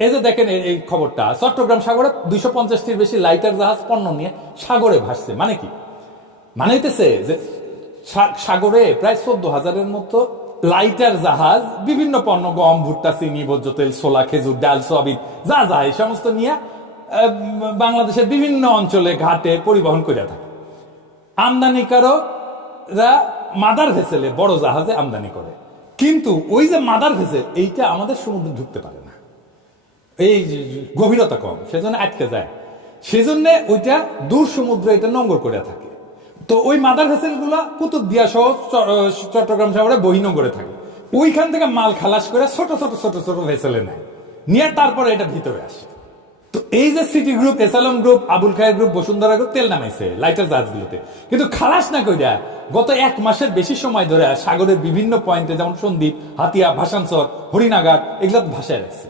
এই যে দেখেন এই খবরটা, চট্টগ্রাম সাগরে 250টির বেশি লাইটার জাহাজ পণ্য নিয়ে সাগরে ভাসছে। মানে কি? মানে হইতেছে যে সাগরে প্রায় 14,000-এর মতো লাইটার জাহাজ বিভিন্ন পণ্য, গম, ভুট্টা, চিনি, ভোজ্য তেল, ছোলা, খেজুর, ডাল, সয়াবিন, যা যা এই সমস্ত নিয়ে বাংলাদেশের বিভিন্ন অঞ্চলে ঘাটে পরিবহন করে থাকে। আমদানিকারকরা মাদার ভেসেলে বড় জাহাজে আমদানি করে, কিন্তু ওই যে মাদার ভেসেল এইটা আমাদের সমুদ্রে ঢুকতে পারে না, এই গভীরতা কম, সেজন্য আটকে যায়। সেজন্য ওইটা দূর সমুদ্রে এটা নোঙ্গর করে থাকে। তো ওই মাদার ভেসেল গুলা কুতুবদিয়া সহ চট্টগ্রাম শহরে বহিনগরে থাকে। ওইখান থেকে মাল খালাস করে ছোট ছোট ছোট ছোট ভেসেলে নেয়, নিয়ে তারপরে এটা ভিতরে আসে। তো এই যে সিটি গ্রুপ, এসালম গ্রুপ, আবুল খায়ের গ্রুপ, বসুন্ধরা গ্রুপ তেল নামাইছে লাইটার জাহাজগুলোতে, কিন্তু খালাস না কইরা গত 1 মাসের বেশি সময় ধরে সাগরের বিভিন্ন পয়েন্টে, যেমন সন্দ্বীপ, হাতিয়া, ভাসানচর, হরিণাঘাট, এগুলো ভাসায় রাখছে।